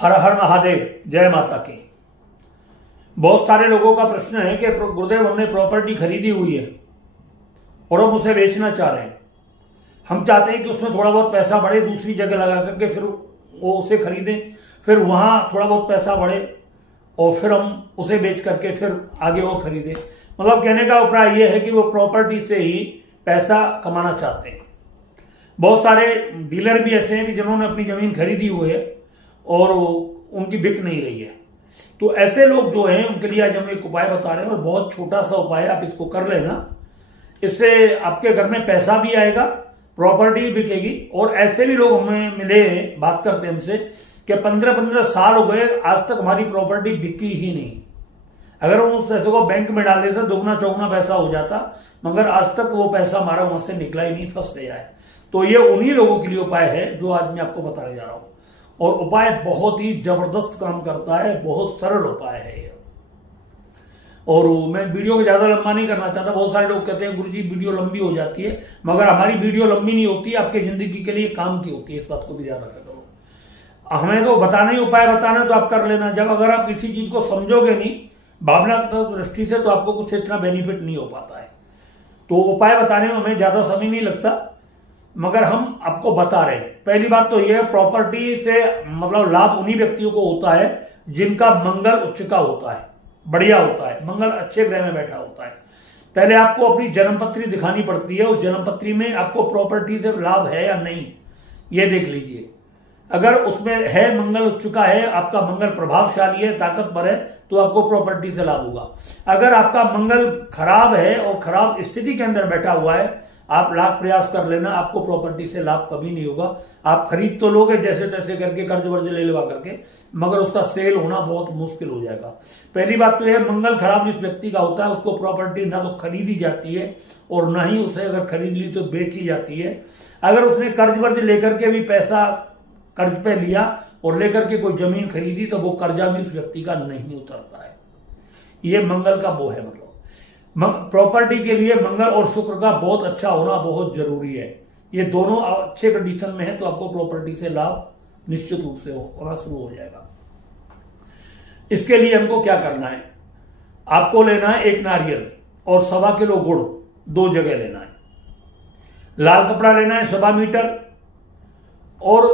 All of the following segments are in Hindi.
हर हर महादेव, जय माता की। बहुत सारे लोगों का प्रश्न है कि गुरुदेव हमने प्रॉपर्टी खरीदी हुई है और हम उसे बेचना चाह रहे हैं। हम चाहते हैं कि उसमें थोड़ा बहुत पैसा बढ़े, दूसरी जगह लगा करके फिर वो उसे खरीदें, फिर वहां थोड़ा बहुत पैसा बढ़े और फिर हम उसे बेच करके फिर आगे और खरीदें। मतलब कहने का अभिप्राय यह है कि वो प्रॉपर्टी से ही पैसा कमाना चाहते हैं। बहुत सारे डीलर भी ऐसे हैं कि जिन्होंने अपनी जमीन खरीदी हुई है और उनकी बिक नहीं रही है। तो ऐसे लोग जो हैं उनके लिए आज हम एक उपाय बता रहे हैं और बहुत छोटा सा उपाय, आप इसको कर लेना। इससे आपके घर में पैसा भी आएगा, प्रॉपर्टी भी बिकेगी। और ऐसे भी लोग हमें मिले हैं, बात करते हैं हमसे कि 15-15 साल हो गए, आज तक हमारी प्रॉपर्टी बिकी ही नहीं। अगर हम उस पैसे को बैंक में डाल देते दोगुना चौगुना पैसा हो जाता, मगर आज तक वो पैसा हमारा वहां से निकला ही नहीं, फंस गया है। तो ये उन्हीं लोगों के लिए उपाय है जो आज मैं आपको बताने जा रहा हूं। और उपाय बहुत ही जबरदस्त काम करता है, बहुत सरल उपाय है ये। और मैं वीडियो को ज्यादा लंबा नहीं करना चाहता। बहुत सारे लोग कहते हैं गुरुजी वीडियो लंबी हो जाती है, मगर हमारी वीडियो लंबी नहीं होती, आपकी जिंदगी के लिए काम की होती है। इस बात को भी ध्यान रखा करो। हमें तो बताना ही, उपाय बताना तो आप कर लेना। जब अगर आप किसी चीज को समझोगे नहीं भावनात्मक दृष्टि से, तो आपको कुछ इतना बेनिफिट नहीं हो पाता है। तो उपाय बताने में हमें ज्यादा समय नहीं लगता, मगर हम आपको बता रहे हैं। पहली बात तो यह, प्रॉपर्टी से मतलब लाभ उन्हीं व्यक्तियों को होता है जिनका मंगल उच्च का होता है, बढ़िया होता है, मंगल अच्छे ग्रह में बैठा होता है। पहले आपको अपनी जन्मपत्री दिखानी पड़ती है, उस जन्मपत्री में आपको प्रॉपर्टी से लाभ है या नहीं, यह देख लीजिए। अगर उसमें है मंगल उच्च का है, आपका मंगल प्रभावशाली है, ताकतवर है, तो आपको प्रॉपर्टी से लाभ होगा। अगर आपका मंगल खराब है और खराब स्थिति के अंदर बैठा हुआ है, आप लाख प्रयास कर लेना, आपको प्रॉपर्टी से लाभ कभी नहीं होगा। आप खरीद तो लोगे जैसे तैसे करके, कर्ज वर्ज ले लेवा करके, मगर उसका सेल होना बहुत मुश्किल हो जाएगा। पहली बात तो यह, मंगल खराब जिस व्यक्ति का होता है उसको प्रॉपर्टी ना तो खरीदी जाती है और ना ही उसे अगर खरीद ली तो बेची जाती है। अगर उसने कर्ज वर्ज लेकर के भी पैसा कर्ज पे लिया और लेकर के कोई जमीन खरीदी, तो वो कर्जा भी उस व्यक्ति का नहीं उतरता है। ये मंगल का वो है। मतलब प्रॉपर्टी के लिए मंगल और शुक्र का बहुत अच्छा होना बहुत जरूरी है। ये दोनों अच्छे कंडीशन में है तो आपको प्रॉपर्टी से लाभ निश्चित रूप से होना शुरू हो जाएगा। इसके लिए हमको क्या करना है, आपको लेना है एक नारियल और 1.25 किलो गुड़, 2 जगह लेना है। लाल कपड़ा लेना है 1.25 मीटर और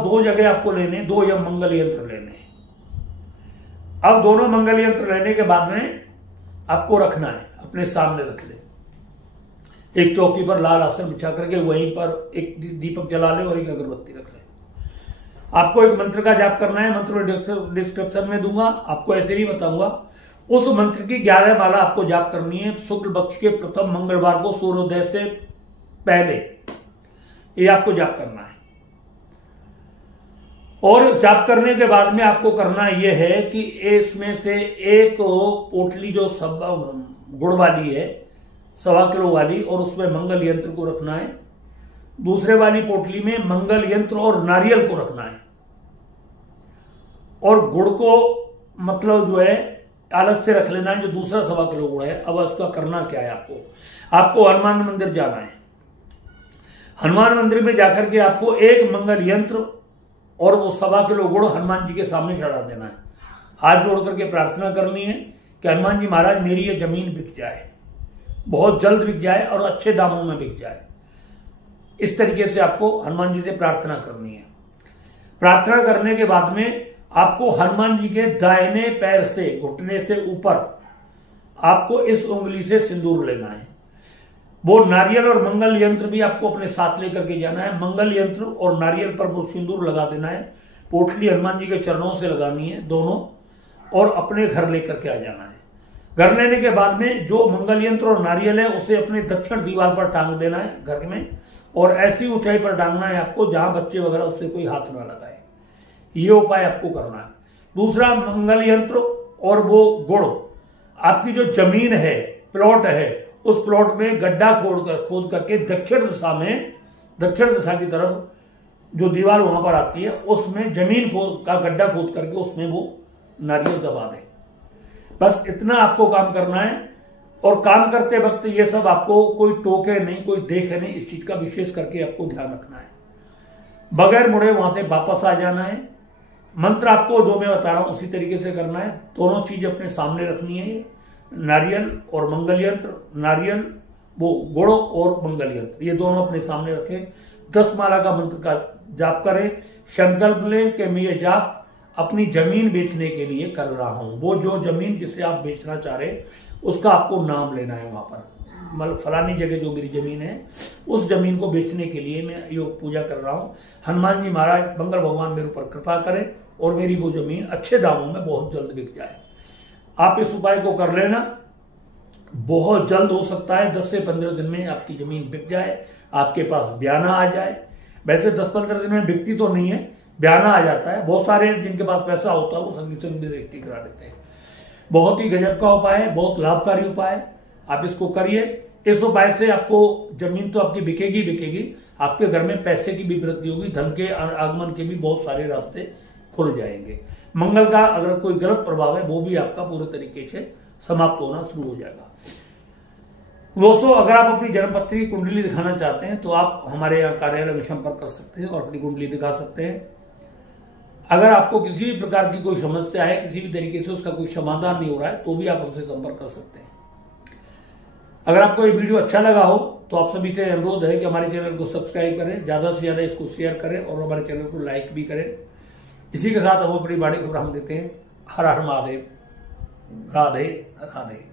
2 जगह आपको लेने, 2 या मंगल यंत्र लेने। अब दोनों मंगल यंत्र लेने के बाद में आपको रखना है, अपने सामने रख ले। एक चौकी पर लाल आसन बिछा करके वहीं पर एक दीपक जला ले और एक अगरबत्ती रख ले। आपको एक मंत्र का जाप करना है, मंत्र डिस्क्रिप्शन में दूंगा, आपको ऐसे ही बताऊंगा। उस मंत्र की 11 माला आपको जाप करनी है शुक्ल पक्ष के प्रथम मंगलवार को सूर्योदय से पहले। ये आपको जाप करना है। और जाप करने के बाद में आपको करना यह है कि इसमें से एक पोटली जो गुड़ वाली है 1.25 किलो वाली, और उसमें मंगल यंत्र को रखना है। दूसरे वाली पोटली में मंगल यंत्र और नारियल को रखना है। और गुड़ को मतलब जो है अलग से रख लेना है, जो दूसरा 1.25 किलो गुड़ है। अब उसका करना क्या है, आपको हनुमान मंदिर जाना है। हनुमान मंदिर में जाकर के आपको एक मंगल यंत्र और वो 1.25 किलो गुड़ हनुमान जी के सामने चढ़ा देना है। हाथ जोड़ करके प्रार्थना करनी है कि हनुमान जी महाराज मेरी ये जमीन बिक जाए, बहुत जल्द बिक जाए और अच्छे दामों में बिक जाए। इस तरीके से आपको हनुमान जी से प्रार्थना करनी है। प्रार्थना करने के बाद में आपको हनुमान जी के दाहिने पैर से, घुटने से ऊपर आपको इस उंगली से सिंदूर लेना है। वो नारियल और मंगल यंत्र भी आपको अपने साथ लेकर के जाना है। मंगल यंत्र और नारियल पर वो सिंदूर लगा देना है। पोटली हनुमान जी के चरणों से लगानी है दोनों, और अपने घर लेकर के आ जाना है। घर लेने के बाद में जो मंगल यंत्र और नारियल है उसे अपने दक्षिण दीवार पर टांग देना है घर में, और ऐसी ऊंचाई पर टांगना है आपको जहां बच्चे वगैरह उससे कोई हाथ ना लगाए। ये उपाय आपको करना है। दूसरा, मंगल यंत्र और वो गुड़, आपकी जो जमीन है, प्लॉट है, उस प्लॉट में गड्ढा खोद करके दक्षिण दिशा की तरफ जो दीवार वहां पर आती है उसमें जमीन का गड्ढा खोद करके उसमें वो नारियल दबा दे। बस इतना आपको काम करना है। और काम करते वक्त ये सब आपको कोई टोके नहीं, कोई देखे नहीं, इस चीज का विशेष करके आपको ध्यान रखना है। बगैर मुड़े वहां से वापस आ जाना है। मंत्र आपको जो मैं बता रहा हूं उसी तरीके से करना है। दोनों चीज अपने सामने रखनी है, नारियल और मंगल यंत्र, नारियल वो गुड़ और मंगल यंत्र, ये दोनों अपने सामने रखें। 10 माला का मंत्र का जाप करें। संकल्प लें कि मैं ये जाप अपनी जमीन बेचने के लिए कर रहा हूं। वो जो जमीन जिसे आप बेचना चाह रहे उसका आपको नाम लेना है वहां पर, मतलब फलानी जगह जो मेरी जमीन है उस जमीन को बेचने के लिए मैं योग पूजा कर रहा हूं। हनुमान जी महाराज, मंगल भगवान मेरे ऊपर कृपा करें और मेरी वो जमीन अच्छे दामों में बहुत जल्द बिक जाए। आप इस उपाय को कर लेना, बहुत जल्द हो सकता है 10 से 15 दिन में आपकी जमीन बिक जाए, आपके पास बयाना आ जाए। वैसे 10-15 दिन में बिकती तो नहीं है, बयाना आ जाता है। बहुत सारे जिनके पास पैसा होता है वो संगीत संग भी रजिस्ट्री करा देते हैं। बहुत ही गजब का उपाय है, बहुत लाभकारी उपाय है, आप इसको करिए। इस उपाय से आपको जमीन तो आपकी बिकेगी बिकेगी, आपके घर में पैसे की भी वृद्धि होगी, धन के आगमन के भी बहुत सारे रास्ते खुल जाएंगे। मंगल का अगर कोई गलत प्रभाव है वो भी आपका पूरे तरीके से समाप्त होना शुरू हो जाएगा। दोस्तों, अगर आप अपनी जन्मपत्री की कुंडली दिखाना चाहते हैं तो आप हमारे यहाँ कार्यालय में संपर्क कर सकते हैं और अपनी कुंडली दिखा सकते हैं। अगर आपको किसी भी प्रकार की कोई समस्या है, किसी भी तरीके से उसका कोई समाधान नहीं हो रहा है, तो भी आप हमसे संपर्क कर सकते हैं। अगर आपको ये वीडियो अच्छा लगा हो तो आप सभी से अनुरोध है कि हमारे चैनल को सब्सक्राइब करें, ज्यादा से ज्यादा इसको शेयर करें और हमारे चैनल को लाइक भी करें। इसी के साथ हम अपनी बाड़ी को विराम देते हैं। हर हर महादेव, राधे राधे।